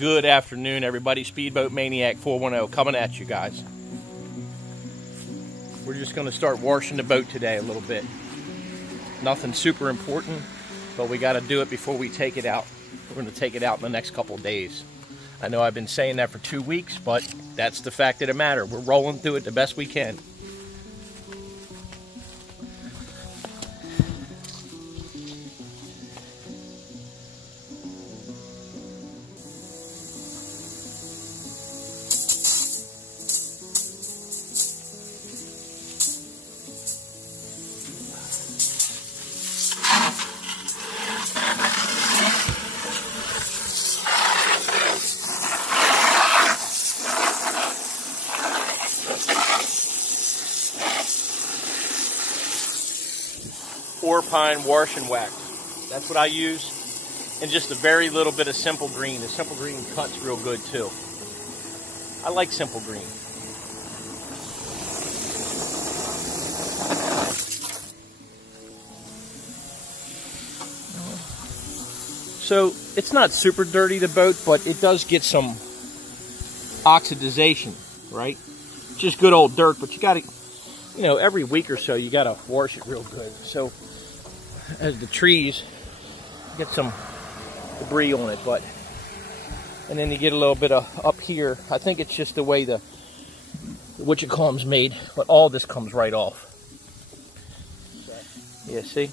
Good afternoon, everybody. Speedboat Maniac 410 coming at you guys. We're just going to start washing the boat today a little bit. Nothing super important, but we got to do it before we take it out. We're going to take it out in the next couple of days. I know I've been saying that for 2 weeks, but that's the fact of the matter. We're rolling through it the best we can. Pine wash and wax. That's what I use, and just a very little bit of Simple Green. The Simple Green cuts real good too. I like Simple Green. So it's not super dirty, the boat, but it does get some oxidization, right? Just good old dirt, but you gotta, you know, every week or so you gotta wash it real good. So as the trees get some debris on it, but and then you get a little bit of up here. I think it's just the way the whatchamacallit's made, but all this comes right off. Yeah, see?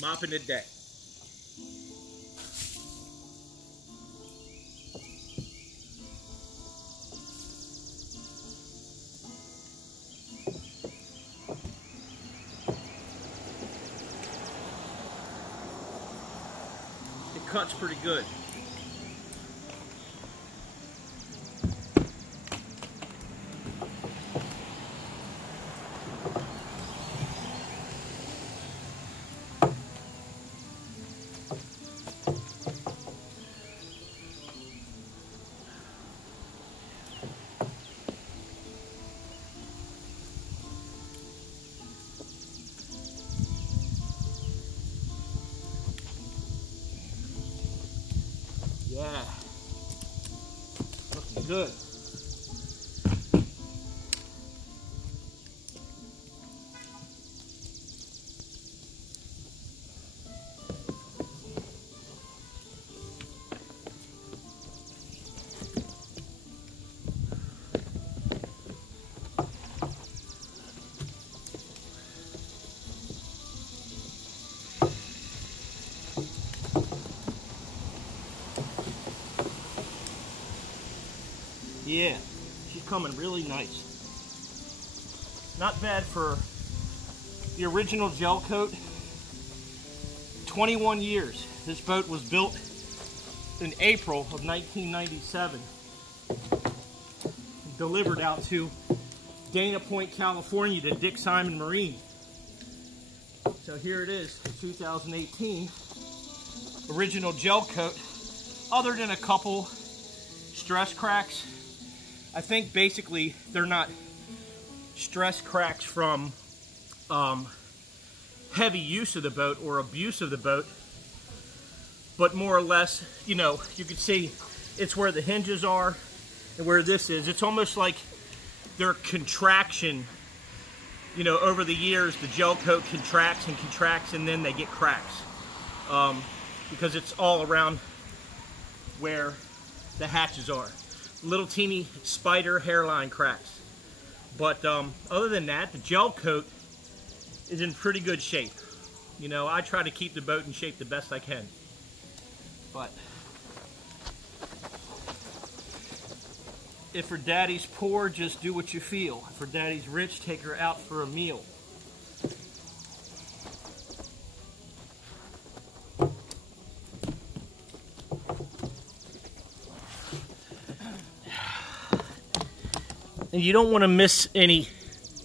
Mopping the deck. It cuts pretty good. Yeah, looking good. Yeah, she's coming really nice. Not bad for the original gel coat. 21 years. This boat was built in April of 1997. Delivered out to Dana Point, California to Dick Simon Marine. So here it is, 2018. Original gel coat. Other than a couple stress cracks, I think basically they're not stress cracks from heavy use of the boat or abuse of the boat, but more or less, you know, you can see it's where the hinges are and where this is. It's almost like their contraction, you know, over the years, the gel coat contracts and contracts, and then they get cracks. Because it's all around where the hatches are. Little teeny spider hairline cracks. But other than that, the gel coat is in pretty good shape. You know, I try to keep the boat in shape the best I can. But if her daddy's poor, just do what you feel. If her daddy's rich, take her out for a meal. And you don't want to miss any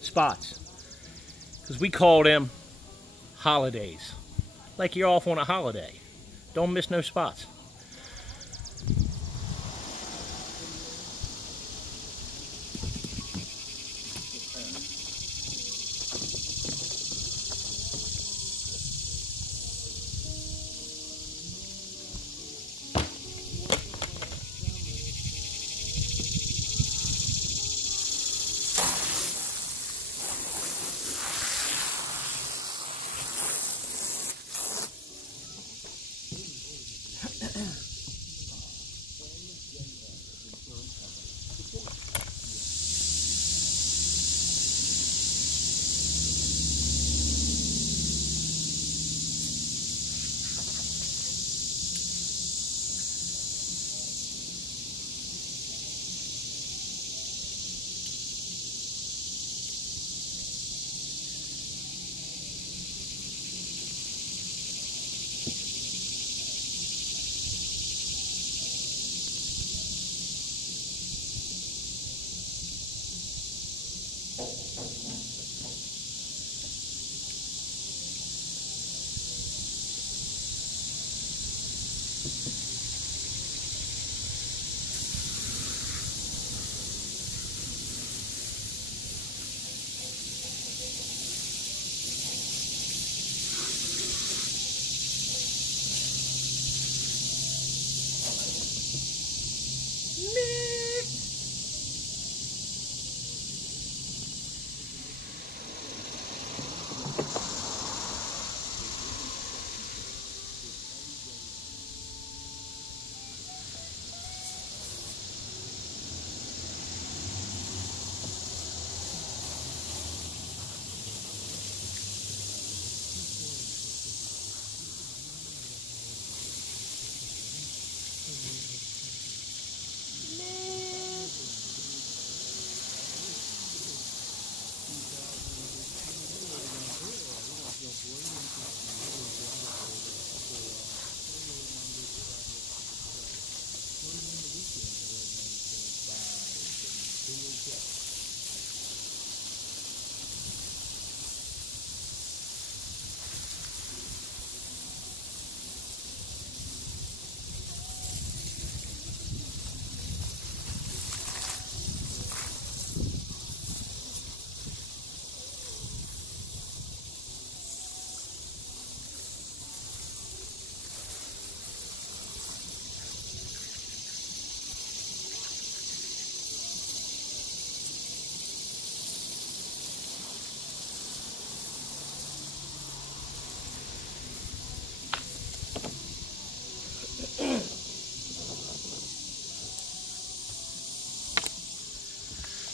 spots, because we call them holidays. Like you're off on a holiday. Don't miss no spots.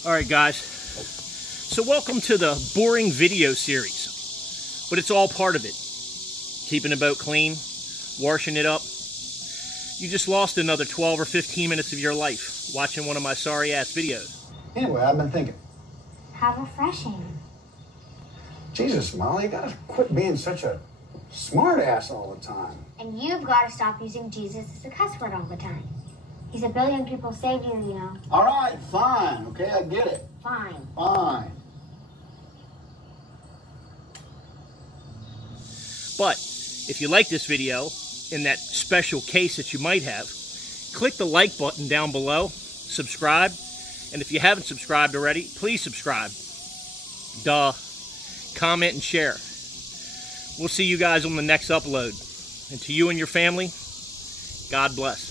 Alright guys, so welcome to the boring video series, but it's all part of it. Keeping the boat clean, washing it up. You just lost another 12 or 15 minutes of your life watching one of my sorry ass videos. Anyway, I've been thinking. How refreshing. Jesus, Molly, you gotta quit being such a smart ass all the time. And you've got to stop using Jesus as a cuss word all the time. He's a billion people's savior, you know. All right, fine. Okay, I get it. Fine. Fine. But if you like this video, in that special case that you might have, click the like button down below, subscribe, and if you haven't subscribed already, please subscribe. Duh. Comment and share. We'll see you guys on the next upload. And to you and your family, God bless.